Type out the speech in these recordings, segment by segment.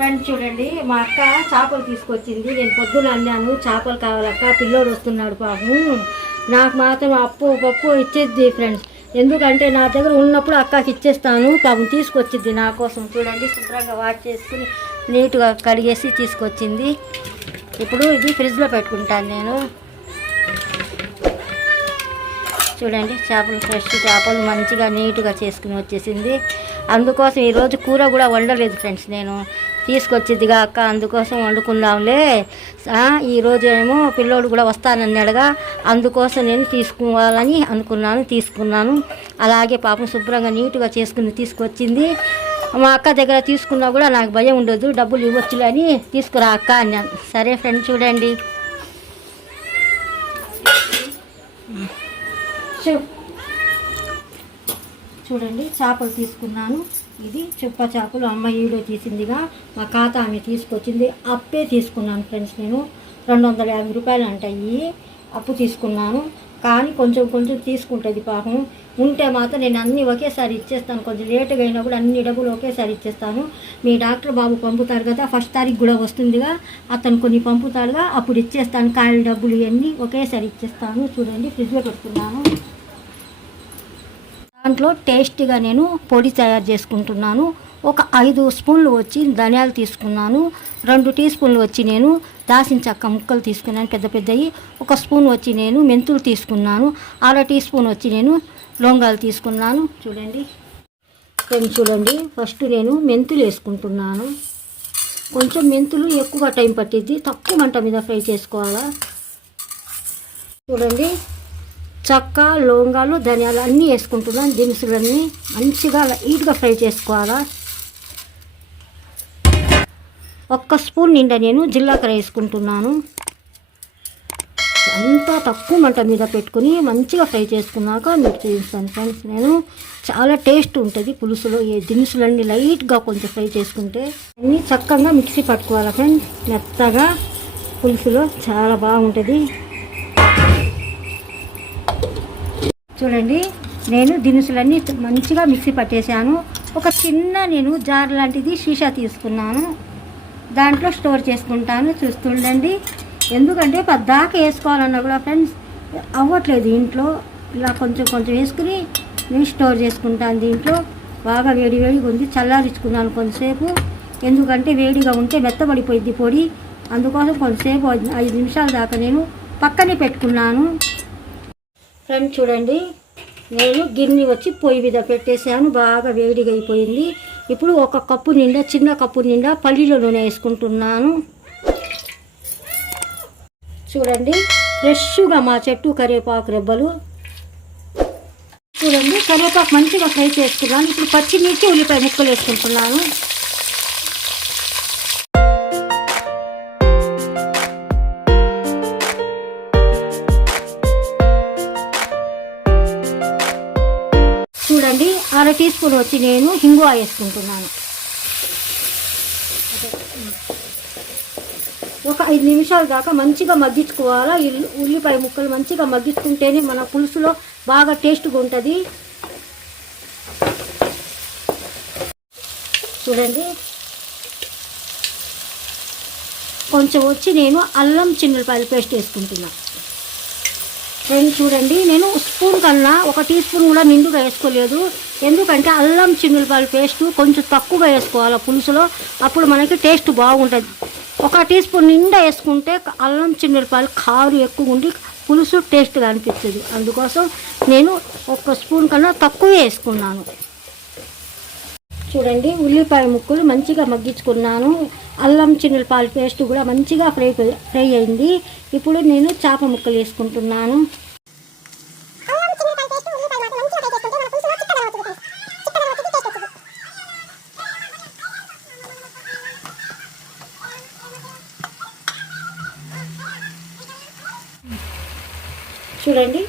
Friend చూడండి మా అక్క చేపలు తీసుకొచ్చింది. నేను పొద్దున అన్నాను చేపలు కావాలక్క పిల్లోడు వస్తున్నాడు పాపం. నాకు మాత్రం అప్పు పప్పు ఇచ్చేది ఫ్రెండ్స్. ఎందుకంటే నా దగ్గర ఉన్నప్పుడు అక్కకి ఇచ్చేస్తాను. పాపం తీసుకొచ్చింది నా కోసం చూడండి శుభ్రంగా వాష్ చేసుకుని నీట్గా కడిగేసి తీసుకొచ్చింది. ఇప్పుడు ఇది ఫ్రిడ్జ్లో పెట్టుకుంటాను నేను. చూడండి చేపలు ఫ్రెష్ చేపలు మంచిగా నీట్గా చేసుకుని వచ్చేసింది. అందుకోసం ఈరోజు కూర కూడా వండలేదు ఫ్రెండ్స్ నేను. తీసుకొచ్చిద్దిగా అక్క అందుకోసం వండుకుందాంలే. ఈరోజు ఏమో పిల్లోడు కూడా వస్తానన్నాడుగా అందుకోసం నేను తీసుకోవాలని అనుకున్నాను తీసుకున్నాను. అలాగే పాపం శుభ్రంగా నీట్గా చేసుకుని తీసుకొచ్చింది. మా అక్క దగ్గర తీసుకున్నా కూడా నాకు భయం ఉండదు డబ్బులు ఇవ్వచ్చులే అని తీసుకురా అక్క అన్నాను. సరే ఫ్రెండ్ చూడండి. చూ- చూడండి చేపలు తీసుకున్నాను. ఇది చుప్ప చేపలు అమ్మ ఈడో తీసిందిగా మా ఖాతా ఆమె తీసుకొచ్చింది. అప్పే తీసుకున్నాను ఫ్రెండ్స్ నేను. రెండు వందల యాభై రూపాయలు అంటాయి అప్పు తీసుకున్నాను. కానీ కొంచెం కొంచెం తీసుకుంటుంది పాపం. ఉంటే మాత్రం నేను అన్నీ ఒకేసారి ఇచ్చేస్తాను. కొంచెం లేటుగా అయినా కూడా అన్ని డబ్బులు ఒకేసారి ఇచ్చేస్తాను. మీ డాక్టర్ బాబు పంపుతారు కదా ఫస్ట్ తారీఖు కూడా వస్తుందిగా. అతను కొన్ని పంపుతాడుగా అప్పుడు ఇచ్చేస్తాను. కాయల డబ్బులు ఇవన్నీ ఒకేసారి ఇచ్చేస్తాను. చూడండి ఫ్రిడ్జ్లో పెట్టుకున్నాను. దాంట్లో టేస్ట్గా నేను పొడి తయారు చేసుకుంటున్నాను. ఒక ఐదు స్పూన్లు వచ్చి ధనియాలు తీసుకున్నాను. రెండు టీ స్పూన్లు వచ్చి నేను దాసిన చెక్క ముక్కలు తీసుకున్నాను పెద్ద పెద్దవి ఒక స్పూన్ వచ్చి నేను మెంతులు తీసుకున్నాను. అర టీ స్పూన్ వచ్చి నేను లొంగాలు తీసుకున్నాను. చూడండి. కొంచెం చూడండి. ఫస్ట్ నేను మెంతులు వేసుకుంటున్నాను. కొంచెం మెంతులు ఎక్కువ టైం పట్టిద్ది. తక్కువ మంట మీద ఫ్రై చేసుకోవాలా? చూడండి. చక్క లవంగాలు ధనియాలు అన్నీ వేసుకుంటున్నాను దినుసులన్నీ మంచిగా లైట్గా ఫ్రై చేసుకోవాలా? ఒక్క స్పూన్ నిండా నేను జీలకర్ర వేసుకుంటున్నాను. అంతా తక్కువ మంట మీద పెట్టుకుని మంచిగా ఫ్రై చేసుకున్నాక మీకు చూపిస్తాను ఫ్రెండ్స్. నేను చాలా టేస్ట్ ఉంటుంది పులుసులో. ఏ దినుసులన్నీ లైట్గా కొంచెం ఫ్రై చేసుకుంటే అన్నీ చక్కగా మిక్సీ పట్టుకోవాలి ఫ్రెండ్స్? మెత్తగా పులుసులో చాలా బాగుంటుంది. చూడండి. నేను దినుసులన్నీ మంచిగా మిక్సీ పట్టేశాను. ఒక చిన్న నేను జార్ లాంటిది షీషా తీసుకున్నాను. దాంట్లో స్టోర్ చేసుకుంటాను చూస్తుండండి. ఎందుకంటే పద్దాక వేసుకోవాలన్నా కూడా ఫ్రెండ్స్ అవ్వట్లేదు ఇంట్లో. ఇలా కొంచెం కొంచెం వేసుకుని నేను స్టోర్ చేసుకుంటాను దీంట్లో. బాగా వేడి వేడిగా ఉంది. చల్లారించుకున్నాను కొంతసేపు. ఎందుకంటే వేడిగా ఉంటే మెత్తబడిపోయింది పొడి. అందుకోసం కొంతసేపు ఐదు నిమిషాల దాకా నేను పక్కనే పెట్టుకున్నాను. ఫ్రెండ్ చూడండి నేను గిన్నె వచ్చి పొయ్యి మీద పెట్టేశాను బాగా వేడిగా అయిపోయింది. ఇప్పుడు ఒక కప్పు నిండా చిన్న కప్పు నిండా పల్లీలో నూనె వేసుకుంటున్నాను. చూడండి ఫ్రెష్గా మా చెట్టు కరివేపాకు రెబ్బలు. చూడండి కరివేపాకు మంచిగా ఫ్రై చేసుకున్నాను ఇప్పుడు పచ్చిమిర్చి ఉల్లిపాయ ముక్కలు వేసుకుంటున్నాను. చూడండి. అర టీ స్పూన్ వచ్చి నేను హింగువా వేసుకుంటున్నాను. ఒక ఐదు నిమిషాల దాకా మంచిగా మగ్గించుకోవాలా? ఉల్లిపాయ ముక్కలు మంచిగా మగ్గించుకుంటేనే మన పులుసులో బాగా టేస్ట్గా ఉంటుంది. చూడండి. కొంచెం వచ్చి నేను అల్లం చిన్నపాయలు పేస్ట్ వేసుకుంటున్నాను ఫ్రెండ్స్ చూడండి నేను స్పూన్ కన్నా ఒక టీ స్పూన్ కూడా నిండుగా వేసుకోలేదు. ఎందుకంటే అల్లం చిన్నులపాయల పేస్ట్ కొంచెం తక్కువగా వేసుకోవాలి పులుసులో. అప్పుడు మనకి టేస్ట్ బాగుంటుంది. ఒక టీ స్పూన్ నిండా వేసుకుంటే అల్లం చిన్నులపాయలు కారు ఎక్కువ ఉండి పులుసు టేస్ట్గా అనిపిస్తుంది. అందుకోసం నేను ఒక స్పూన్ కన్నా తక్కువ వేసుకున్నాను. చూడండి ఉల్లిపాయ ముక్కలు మంచిగా మగ్గించుకున్నాను. అల్లం చిన్నులపాయల పేస్ట్ కూడా మంచిగా ఫ్రై ఫ్రై అయింది. ఇప్పుడు నేను చేప ముక్కలు వేసుకుంటున్నాను. చూడండి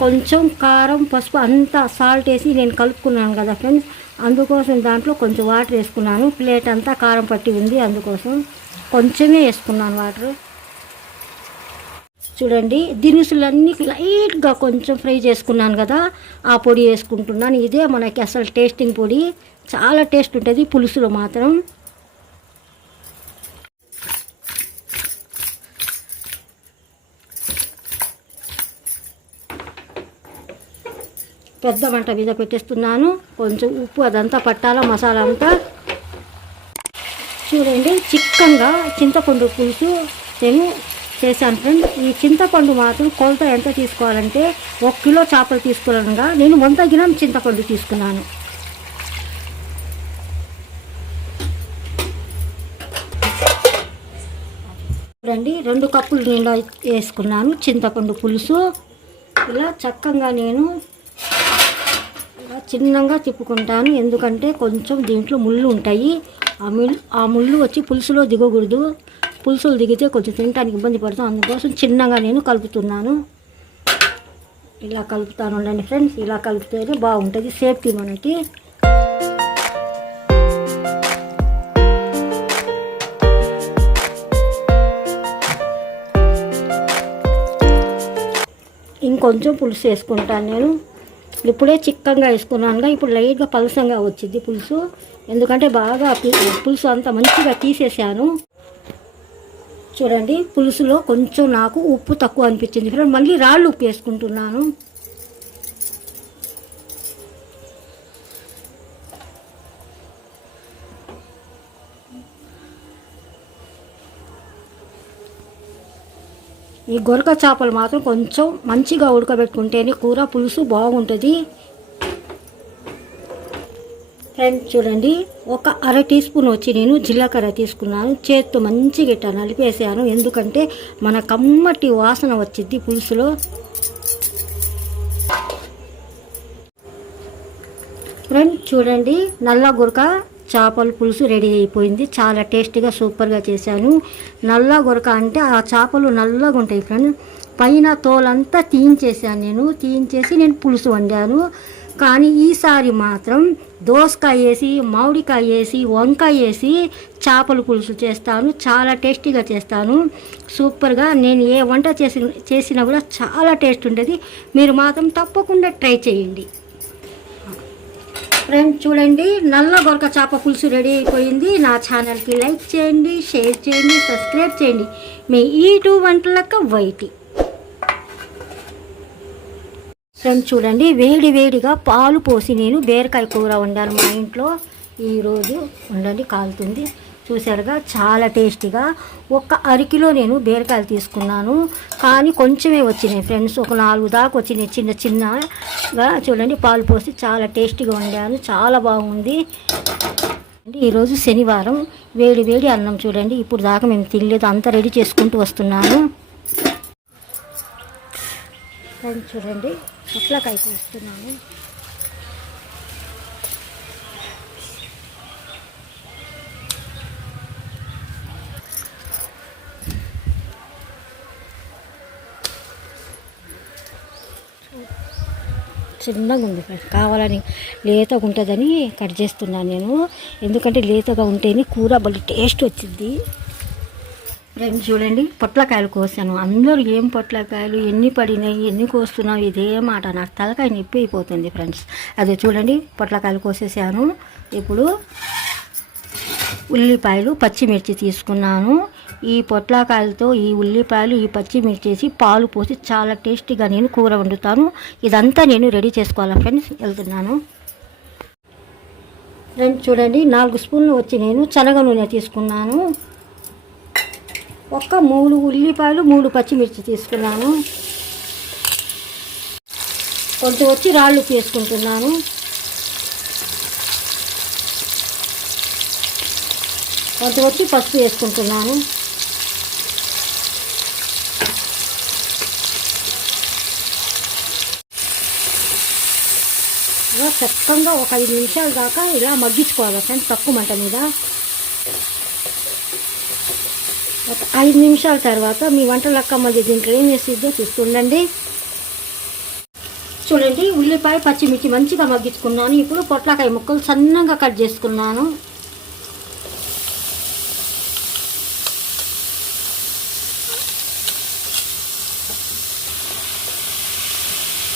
కొంచెం కారం పసుపు అంతా సాల్ట్ వేసి నేను కలుపుకున్నాను కదా ఫ్రెండ్స్. అందుకోసం దాంట్లో కొంచెం వాటర్ వేసుకున్నాను. ప్లేట్ అంతా కారం పట్టి ఉంది అందుకోసం కొంచెమే వేసుకున్నాను వాటర్. చూడండి దినుసులన్నీ లైట్గా కొంచెం ఫ్రై చేసుకున్నాను కదా ఆ పొడి వేసుకుంటున్నాను. ఇదే మనకి అసలు టేస్టింగ్ పొడి. చాలా టేస్ట్ ఉంటుంది పులుసులో మాత్రం. పెద్ద వంట మీద పెట్టేస్తున్నాను. కొంచెం ఉప్పు అదంతా పట్టాల మసాలా అంతా. చూడండి చిక్కగా చింతపండు పులుసు నేను చేశాను ఫ్రెండ్ ఈ చింతపండు మాత్రం కొలత ఎంత తీసుకోవాలంటే ఒక కిలో చేపలు తీసుకోవాలనగా నేను వంద గ్రామ్ చింతపండు తీసుకున్నాను. చూడండి రెండు కప్పులు నిండా వేసుకున్నాను చింతపండు పులుసు. ఇలా చక్కగా నేను చిన్నగా తిప్పుకుంటాను. ఎందుకంటే కొంచెం దీంట్లో ముళ్ళు ఉంటాయి. ఆ ముళ్ళు ఆ ముళ్ళు వచ్చి పులుసులో దిగకూడదు. పులుసులు దిగితే కొంచెం తినడానికి ఇబ్బంది పడతాం. అందుకోసం చిన్నగా నేను కలుపుతున్నాను. ఇలా కలుపుతాను ఉండండి ఫ్రెండ్స్. ఇలా కలిపితేనే బాగుంటుంది. సేఫ్టీ మనకి. ఇంకొంచెం పులుసు వేసుకుంటాను నేను. ఇప్పుడే చిక్కగా వేసుకున్నానుగా ఇప్పుడు లైట్గా పలసంగా వచ్చింది పులుసు. ఎందుకంటే బాగా పులుసు అంతా మంచిగా తీసేసాను. చూడండి పులుసులో కొంచెం నాకు ఉప్పు తక్కువ అనిపించింది. ఫ్రెండ్ మళ్ళీ రాళ్ళు ఉప్పు వేసుకుంటున్నాను. ఈ గొరక చేపలు మాత్రం కొంచెం మంచిగా ఉడకబెట్టుకుంటేనే కూర పులుసు బాగుంటుంది. ఫ్రెండ్స్ చూడండి. ఒక అర టీ స్పూన్ వచ్చి నేను జీలకర్ర తీసుకున్నాను. చేత్తో మంచిగా ఇట్లా నలిపేసాను. ఎందుకంటే మన కమ్మటి వాసన వచ్చింది పులుసులో. ఫ్రెండ్స్ చూడండి. నల్ల గురక చేపల పులుసు రెడీ అయిపోయింది. చాలా టేస్టీగా సూపర్గా చేశాను. నల్ల గురక అంటే ఆ చేపలు నల్లగా ఉంటాయి ఫ్రెండ్. పైన తోలంతా తీయించేసాను నేను. తీయించేసి నేను పులుసు వండాను. కానీ ఈసారి మాత్రం దోసకాయ వేసి మామిడికాయ వేసి వంకాయ వేసి చేపల పులుసు చేస్తాను. చాలా టేస్టీగా చేస్తాను. సూపర్గా నేను ఏ వంట చేసి చేసినా కూడా చాలా టేస్ట్ ఉంటుంది. మీరు మాత్రం తప్పకుండా ట్రై చేయండి. ఫ్రెండ్స్ చూడండి నల్ల గొరక చేప పులుసు రెడీ అయిపోయింది. నా ఛానల్కి లైక్ చేయండి షేర్ చేయండి సబ్స్క్రైబ్ చేయండి. మీ ఈ టూ వంటలక్క వైటి. ఫ్రెండ్స్ చూడండి వేడి వేడిగా పాలు పోసి నేను బీరకాయ కూర వండాను మా ఇంట్లో. ఈరోజు ఉండండి కాలుతుంది. చూసారుగా చాలా టేస్టీగా. ఒక అరకిలో నేను బీరకాయలు తీసుకున్నాను. కానీ కొంచెమే వచ్చినాయి ఫ్రెండ్స్. ఒక నాలుగు దాకా వచ్చినాయి చిన్న చిన్నగా. చూడండి పాలు పోసి చాలా టేస్టీగా వండాను. చాలా బాగుంది. ఈరోజు శనివారం. వేడి వేడి అన్నం చూడండి. ఇప్పుడు దాకా మేము తినలేదు. అంతా రెడీ చేసుకుంటూ వస్తున్నాను. చూడండి. పొట్లకాయ తీస్తున్నాను. చిన్నగా ఉంది ఫ్రెండ్స్ కావాలని లేతగా ఉంటుందని కట్ చేస్తున్నాను నేను. ఎందుకంటే లేతగా ఉంటేనే కూర భలే టేస్ట్ వచ్చింది ఫ్రెండ్స్ చూడండి పొట్లకాయలు కోసాను. అందరూ ఏం పొట్లకాయలు ఎన్ని పడినాయి ఎన్ని కోస్తున్నావు ఇదే మాట. నాకు తలకాయ నొప్పి అయిపోతుంది ఫ్రెండ్స్ అదే చూడండి పొట్లకాయలు కోసేసాను. ఇప్పుడు ఉల్లిపాయలు పచ్చిమిర్చి తీసుకున్నాను. ఈ పొట్లకాయలతో ఈ ఉల్లిపాయలు ఈ పచ్చిమిర్చేసి పాలు పోసి చాలా టేస్టీగా నేను కూర వండుతాను. ఇదంతా నేను రెడీ చేసుకోవాలా ఫ్రెండ్స్? వెళ్తున్నాను. ఫ్రెండ్స్ చూడండి నాలుగు స్పూన్లు వచ్చి నేను శనగ నూనె తీసుకున్నాను. ఒక్క మూడు ఉల్లిపాయలు మూడు పచ్చిమిర్చి తీసుకున్నాను. కొంత వచ్చి రాళ్ళు తీసుకుంటున్నాను. వేసుకుంటున్నాను వచ్చి పసుపు వేసుకుంటున్నాను. ఇలా చక్కగా ఒక ఐదు నిమిషాల దాకా ఇలా మగ్గించుకోవాలి ఫ్రెండ్స్ తక్కువ మంట మీద. ఒక ఐదు నిమిషాల తర్వాత మీ వంటలు అక్క మళ్ళీ దీంట్లో ఏం చేసిద్దో చూస్తుండండి చూడండి ఉల్లిపాయ పచ్చిమిర్చి మంచిగా మగ్గించుకున్నాను. ఇప్పుడు పొట్లకాయ ముక్కలు సన్నగా కట్ చేసుకున్నాను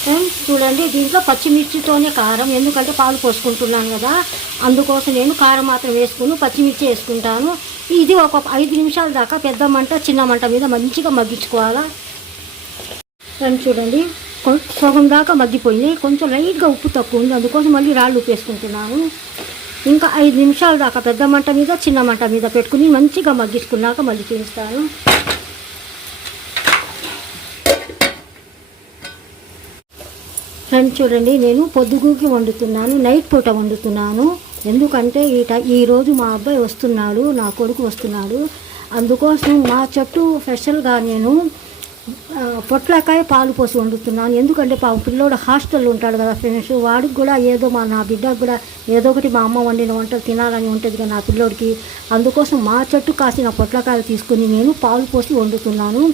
ఫ్రెండ్స్ చూడండి దీంట్లో పచ్చిమిర్చితోనే కారం ఎందుకంటే పాలు పోసుకుంటున్నాను కదా. అందుకోసం నేను కారం మాత్రం వేసుకుని పచ్చిమిర్చి వేసుకుంటాను. ఇది ఒక ఐదు నిమిషాల దాకా పెద్ద మంట చిన్న మంట మీద మంచిగా మగ్గించుకోవాలా? రండి చూడండి. సగం దాకా మగ్గిపోయింది. కొంచెం లైట్గా ఉప్పు తక్కువ ఉంది. అందుకోసం మళ్ళీ రాళ్ళు ఉప్పు వేసుకుంటున్నాను ఇంకా ఐదు నిమిషాల దాకా పెద్ద మంట మీద చిన్న మంట మీద పెట్టుకుని మంచిగా మగ్గించుకున్నాక మళ్ళీ చూపిస్తాను ఫ్రెండ్స్ చూడండి నేను పొద్దుగూకి వండుతున్నాను నైట్ పూట వండుతున్నాను. ఎందుకంటే ఈ ఈరోజు మా అబ్బాయి వస్తున్నాడు నా కొడుకు వస్తున్నాడు. అందుకోసం మా చెట్టు స్పెషల్గా నేను పొట్లకాయ పాలు పోసి వండుతున్నాను. ఎందుకంటే పాపం పిల్లోడు హాస్టల్ ఉంటాడు కదా ఫ్రెండ్స్ వాడికి కూడా ఏదో మా నా బిడ్డకు కూడా ఏదో ఒకటి మా అమ్మ వండిన వంటలు తినాలని ఉంటుంది కదా నా పిల్లోడికి. అందుకోసం మా చెట్టు కాసిన పొట్లకాయలు తీసుకుని నేను పాలు పోసి వండుతున్నాను.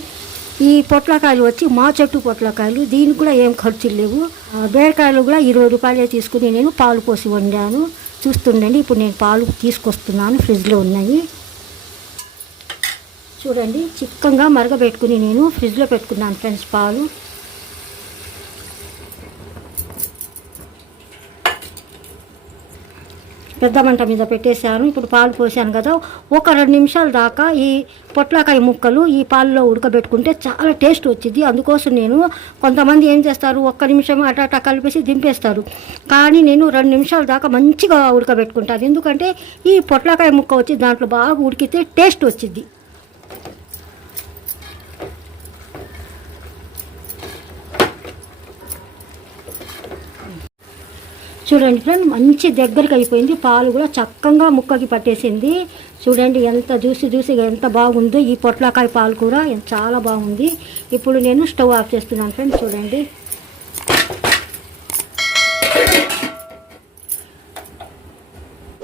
ఈ పొట్లకాయలు వచ్చి మా చెట్టు పొట్లకాయలు దీనికి కూడా ఏం ఖర్చులు లేవు. బీరకాయలు కూడా ఇరవై రూపాయలే తీసుకుని నేను పాలు పోసి వండాను. చూస్తుండండి ఇప్పుడు నేను పాలు తీసుకొస్తున్నాను ఫ్రిడ్జ్లో ఉన్నాయి. చూడండి చిక్కంగా మరగబెట్టుకుని నేను ఫ్రిడ్జ్లో పెట్టుకున్నాను ఫ్రెండ్స్ పాలు. పెద్ద మంట మీద పెట్టేశాను. ఇప్పుడు పాలు పోసాను కదా. ఒక రెండు నిమిషాల దాకా ఈ పొట్లకాయ ముక్కలు ఈ పాలలో ఉడకబెట్టుకుంటే చాలా టేస్ట్ వచ్చింది. అందుకోసం నేను కొంతమంది ఏం చేస్తారు? ఒక్క నిమిషం అటాటా కలిపేసి దింపేస్తారు. కానీ నేను రెండు నిమిషాల దాకా మంచిగా ఉడకబెట్టుకుంటాను. ఎందుకంటే ఈ పొట్లకాయ ముక్క వచ్చి దాంట్లో బాగా ఉడికితే టేస్ట్ వచ్చింది. చూడండి ఫ్రెండ్ మంచి దగ్గరికి అయిపోయింది. పాలు కూడా చక్కగా ముక్కకి పట్టేసింది. చూడండి ఎంత జ్యూసి జ్యూసిగా ఎంత బాగుందో ఈ పొట్లకాయ పాలు కూర చాలా బాగుంది. ఇప్పుడు నేను స్టవ్ ఆఫ్ చేస్తున్నాను ఫ్రెండ్ చూడండి.